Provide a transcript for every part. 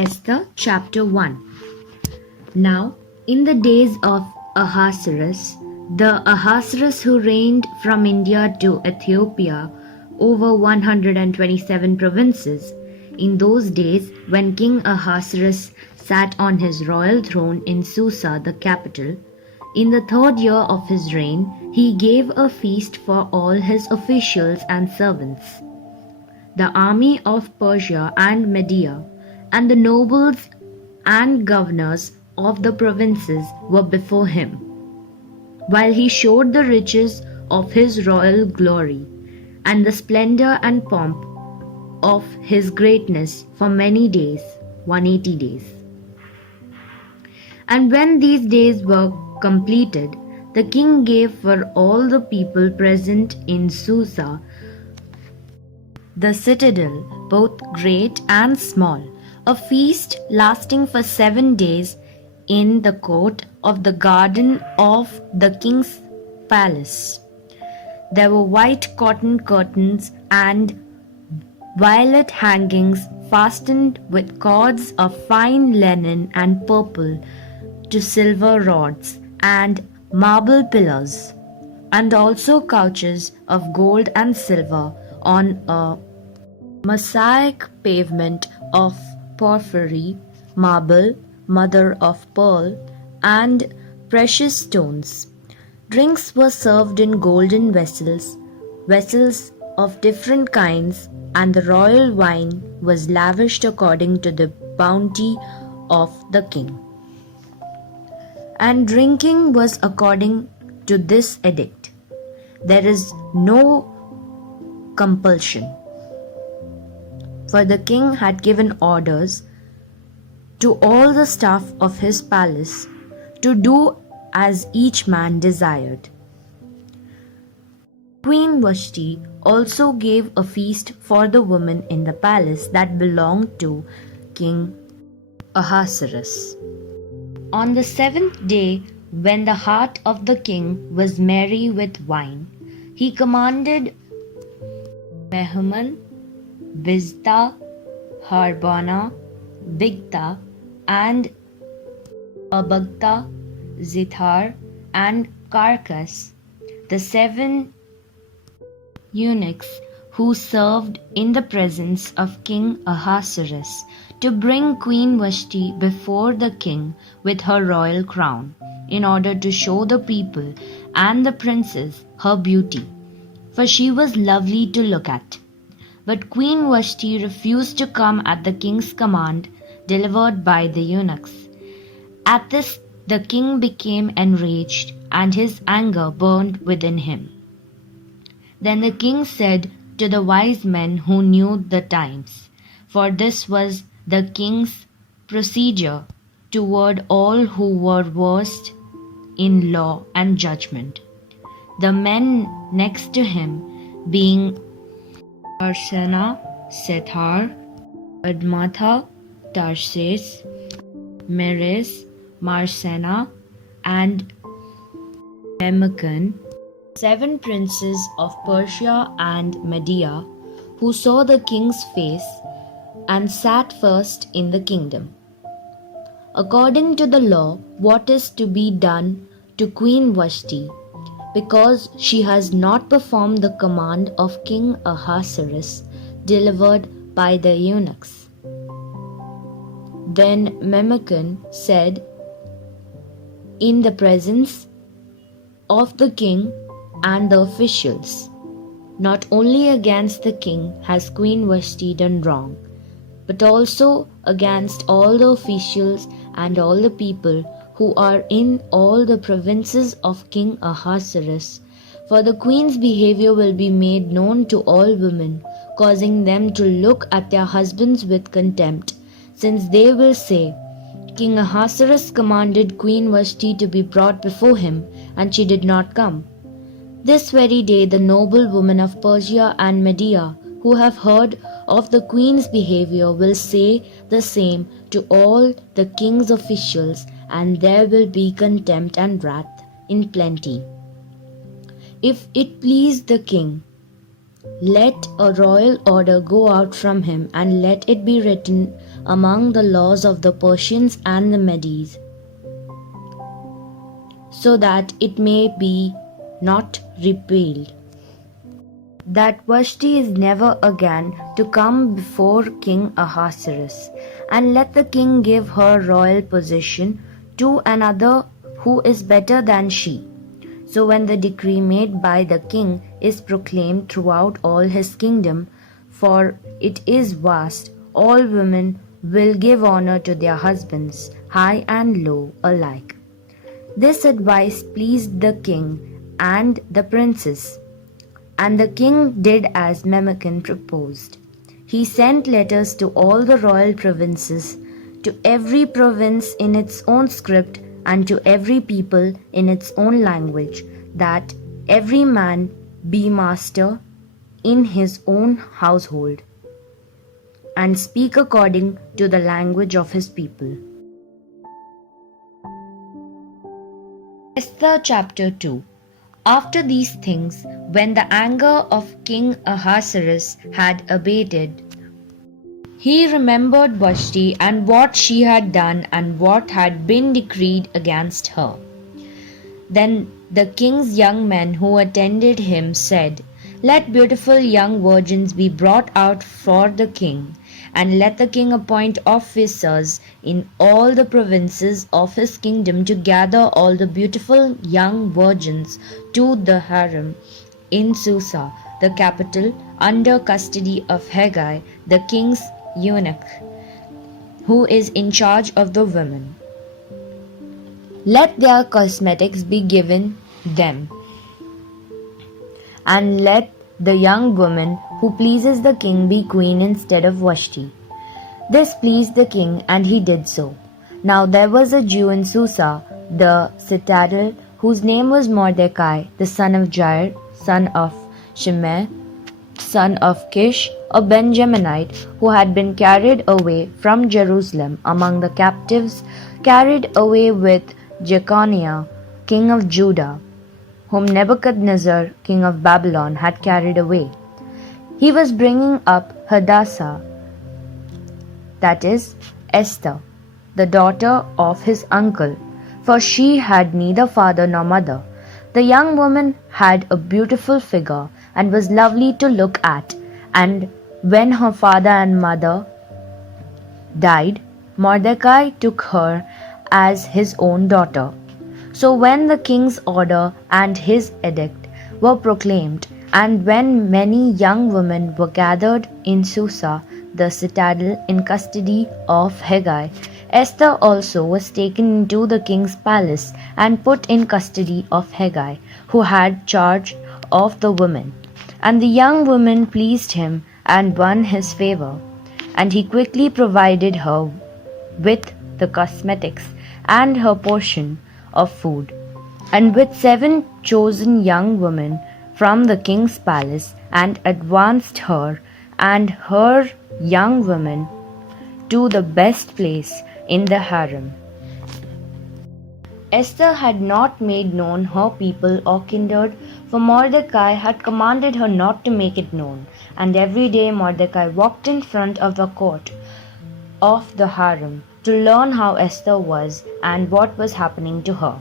Esther chapter 1. Now, in the days of Ahasuerus, the Ahasuerus who reigned from India to Ethiopia over 127 provinces, in those days when King Ahasuerus sat on his royal throne in Susa, the capital, in the 3rd year of his reign, he gave a feast for all his officials and servants. The army of Persia and Media, and the nobles and governors of the provinces were before him, while he showed the riches of his royal glory, and the splendor and pomp of his greatness for many days, 180 days. And when these days were completed, the king gave for all the people present in Susa, the citadel, both great and small, a feast lasting for 7 days in the court of the garden of the king's palace. There were white cotton curtains and violet hangings fastened with cords of fine linen and purple to silver rods and marble pillars, and also couches of gold and silver on a mosaic pavement of porphyry, marble, mother of pearl, and precious stones. Drinks were served in golden vessels, vessels of different kinds, and the royal wine was lavished according to the bounty of the king. And drinking was according to this edict. There is no compulsion, for the king had given orders to all the staff of his palace to do as each man desired. Queen Vashti also gave a feast for the women in the palace that belonged to King Ahasuerus. On the 7th day, when the heart of the king was merry with wine, he commanded Mehuman, Biztha, Harbona, Bigtha, and Abagtha, Zithar, and Carcass, the 7 eunuchs who served in the presence of King Ahasuerus, to bring Queen Vashti before the king with her royal crown, in order to show the people and the princes her beauty, for she was lovely to look at. But Queen Vashti refused to come at the king's command delivered by the eunuchs. At this the king became enraged, and his anger burned within him. Then the king said to the wise men who knew the times, for this was the king's procedure toward all who were versed in law and judgment, the men next to him being Arsena, Sethar, Admatha, Tarses, Meres, Marsena, and Memucan, 7 princes of Persia and Media, who saw the king's face and sat first in the kingdom. According to the law, what is to be done to Queen Vashti, because she has not performed the command of King Ahasuerus delivered by the eunuchs. Then Memucan said in the presence of the king and the officials, not only against the king has Queen Vashti done wrong, but also against all the officials and all the people who are in all the provinces of King Ahasuerus, for the queen's behavior will be made known to all women, causing them to look at their husbands with contempt, since they will say, King Ahasuerus commanded Queen Vashti to be brought before him, and she did not come. This very day the noble women of Persia and Media, who have heard of the queen's behavior, will say the same to all the king's officials, and there will be contempt and wrath in plenty. If it please the king, Let a royal order go out from him, and let it be written among the laws of the Persians and the Medes, so that it may be not repealed, that Vashti is never again to come before King Ahasuerus, and let the king give her royal position to another who is better than she. So when the decree made by the king is proclaimed throughout all his kingdom, for it is vast, all women will give honor to their husbands, high and low alike. This advice pleased the king and the princess, and the king did as Memucan proposed. He sent letters to all the royal provinces, to every province in its own script, and to every people in its own language, that every man be master in his own household, and speak according to the language of his people. Esther chapter 2. After these things, when the anger of King Ahasuerus had abated, he remembered Vashti and what she had done and what had been decreed against her. Then the king's young men who attended him said, Let beautiful young virgins be brought out for the king, and let the king appoint officers in all the provinces of his kingdom to gather all the beautiful young virgins to the harem in Susa, the capital, under custody of Haggai, the king's eunuch, who is in charge of the women. Let their cosmetics be given them, and let the young woman who pleases the king be queen instead of Vashti. This pleased the king, and he did so. Now there was a Jew in Susa, the citadel, whose name was Mordecai, the son of Jair, son of Shimei, son of Kish, a Benjaminite, who had been carried away from Jerusalem among the captives, carried away with Jeconiah, king of Judah, whom Nebuchadnezzar, king of Babylon, had carried away. He was bringing up Hadassah, that is, Esther, the daughter of his uncle, for she had neither father nor mother. The young woman had a beautiful figure and was lovely to look at, and when her father and mother died, Mordecai took her as his own daughter. So when the king's order and his edict were proclaimed, and when many young women were gathered in Susa, the citadel, in custody of Haggai, Esther also was taken into the king's palace and put in custody of Haggai, who had charge of the women. And the young woman pleased him and won his favor, and he quickly provided her with the cosmetics and her portion of food, and with 7 chosen young women from the king's palace, and advanced her and her young women to the best place in the harem. Esther had not made known her people or kindred, for Mordecai had commanded her not to make it known, and every day Mordecai walked in front of the court of the harem to learn how Esther was and what was happening to her.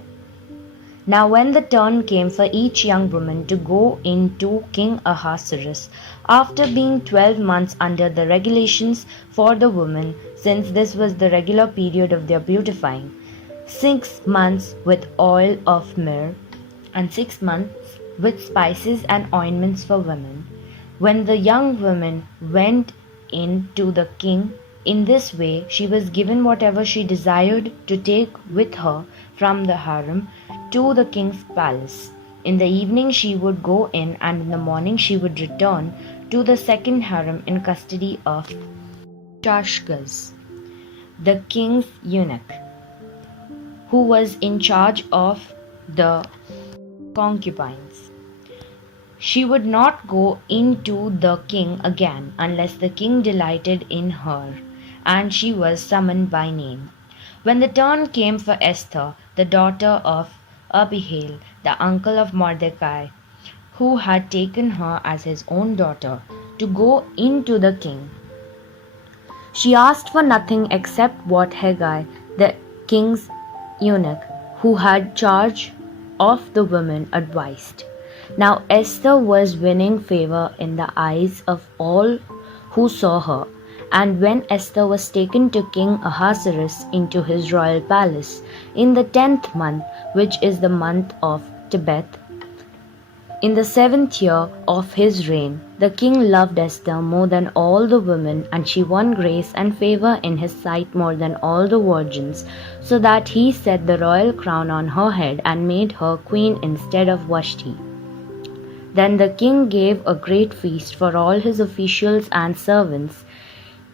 Now when the turn came for each young woman to go in to King Ahasuerus, after being 12 months under the regulations for the women, since this was the regular period of their beautifying, 6 months with oil of myrrh, and 6 months with spices and ointments for women, when the young woman went in to the king, in this way she was given whatever she desired to take with her from the harem to the king's palace. In the evening she would go in, and in the morning she would return to the second harem in custody of Shashgaz, the king's eunuch, who was in charge of the concubines. She would not go into the king again unless the king delighted in her, and she was summoned by name. When the turn came for Esther, the daughter of Abihail, the uncle of Mordecai, who had taken her as his own daughter, to go in to the king. She asked for nothing except what Hegai, the king's eunuch, who had charge of the women, advised. Now Esther was winning favor in the eyes of all who saw her, and when Esther was taken to King Ahasuerus into his royal palace in the 10th month, which is the month of Tebeth, in the 7th year of his reign, the king loved Esther more than all the women, and she won grace and favor in his sight more than all the virgins, so that he set the royal crown on her head and made her queen instead of Vashti. Then the king gave a great feast for all his officials and servants.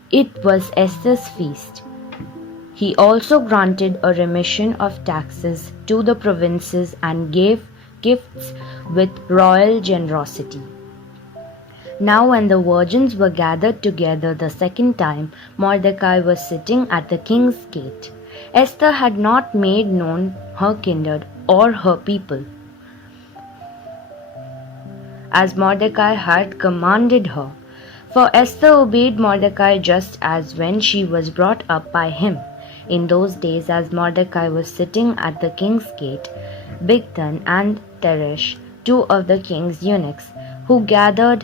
It was Esther's feast. He also granted a remission of taxes to the provinces and gave gifts with royal generosity. Now when the virgins were gathered together the second time, Mordecai was sitting at the king's gate. Esther had not made known her kindred or her people, as Mordecai had commanded her. For Esther obeyed Mordecai just as when she was brought up by him. In those days, as Mordecai was sitting at the king's gate, Bigthan and Teresh, two of the king's eunuchs, who gathered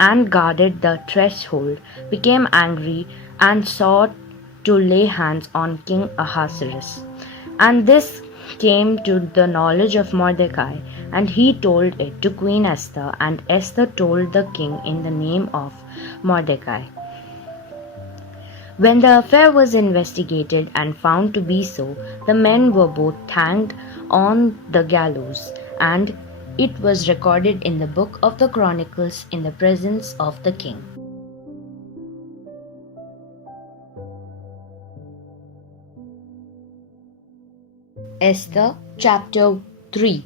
and guarded the threshold, became angry and sought to lay hands on King Ahasuerus. And this came to the knowledge of Mordecai, and he told it to Queen Esther, and Esther told the king in the name of Mordecai. When the affair was investigated and found to be so, the men were both hanged on the gallows, and it was recorded in the book of the Chronicles in the presence of the king. Esther chapter 3.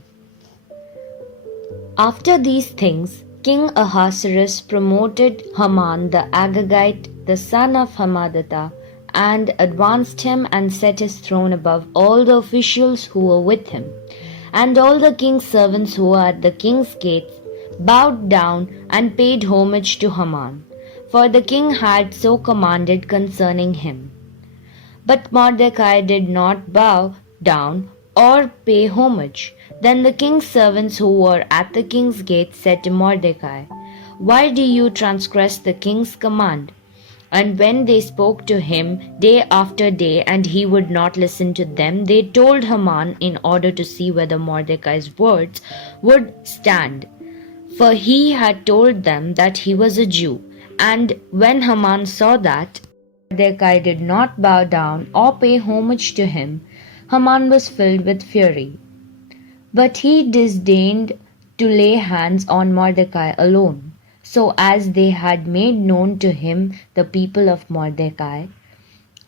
After these things, King Ahasuerus promoted Haman the Agagite, the son of Hammedatha, and advanced him and set his throne above all the officials who were with him. And all the king's servants who were at the king's gates bowed down and paid homage to Haman, for the king had so commanded concerning him. But Mordecai did not bow down or pay homage. Then the king's servants who were at the king's gate said to Mordecai, "Why do you transgress the king's command?" And when they spoke to him day after day, and he would not listen to them, they told Haman in order to see whether Mordecai's words would stand. For he had told them that he was a Jew. And when Haman saw that Mordecai did not bow down or pay homage to him, Haman was filled with fury. But he disdained to lay hands on Mordecai alone. So as they had made known to him the people of Mordecai,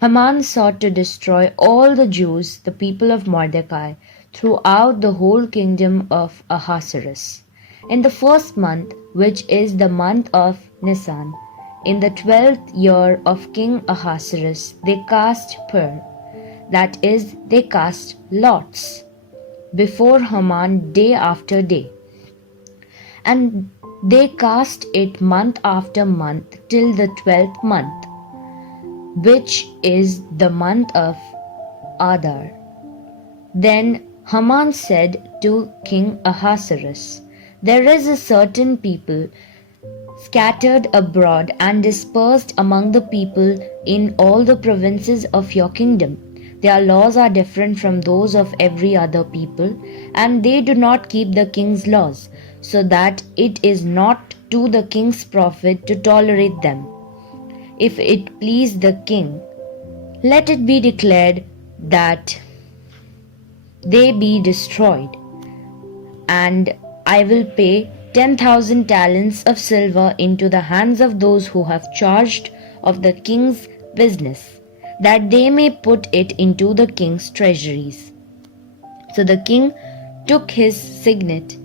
Haman sought to destroy all the Jews, the people of Mordecai, throughout the whole kingdom of Ahasuerus. In the 1st month, which is the month of Nisan, in the 12th year of King Ahasuerus, they cast pur, that is, they cast lots, before Haman day after day. And they cast it month after month till the 12th month, which is the month of Adar. Then Haman said to King Ahasuerus, "There is a certain people scattered abroad and dispersed among the people in all the provinces of your kingdom. Their laws are different from those of every other people, and they do not keep the king's laws, so that it is not to the king's profit to tolerate them. If it please the king, let it be declared that they be destroyed, and I will pay 10,000 talents of silver into the hands of those who have charge of the king's business, that they may put it into the king's treasuries." So the king took his signet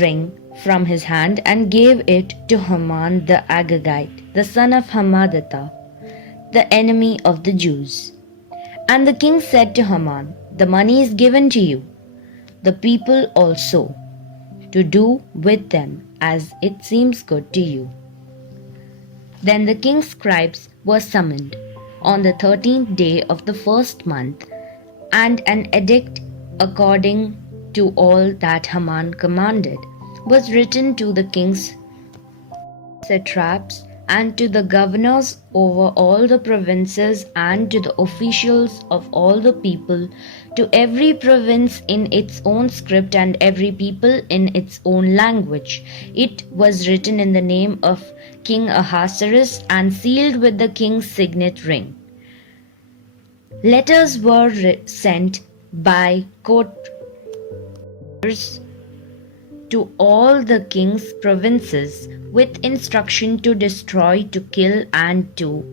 ring from his hand and gave it to Haman the Agagite, the son of Hammedatha, the enemy of the Jews. And the king said to Haman, "The money is given to you, the people also. to do with them as it seems good to you." Then the king's scribes were summoned on the 13th day of the first month, and an edict according to all that Haman commanded was written to the king's satraps and to the governors over all the provinces and to the officials of all the people, to every province in its own script and every people in its own language. It was written in the name of King Ahasuerus and sealed with the king's signet ring. Letters were sent by couriers to all the king's provinces with instruction to destroy, to kill, and to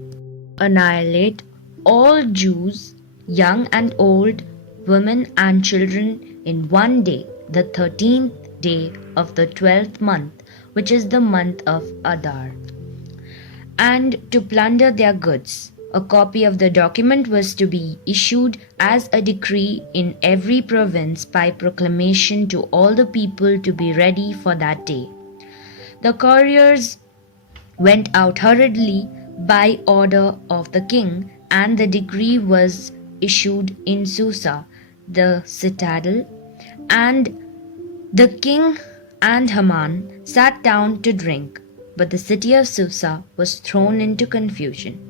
annihilate all Jews, young and old, women and children, in one day, the 13th day of the 12th month, which is the month of Adar, and to plunder their goods. A copy of the document was to be issued as a decree in every province by proclamation to all the people to be ready for that day. The couriers went out hurriedly by order of the king, and the decree was issued in Susa, the citadel, and the king and Haman sat down to drink, but the city of Susa was thrown into confusion.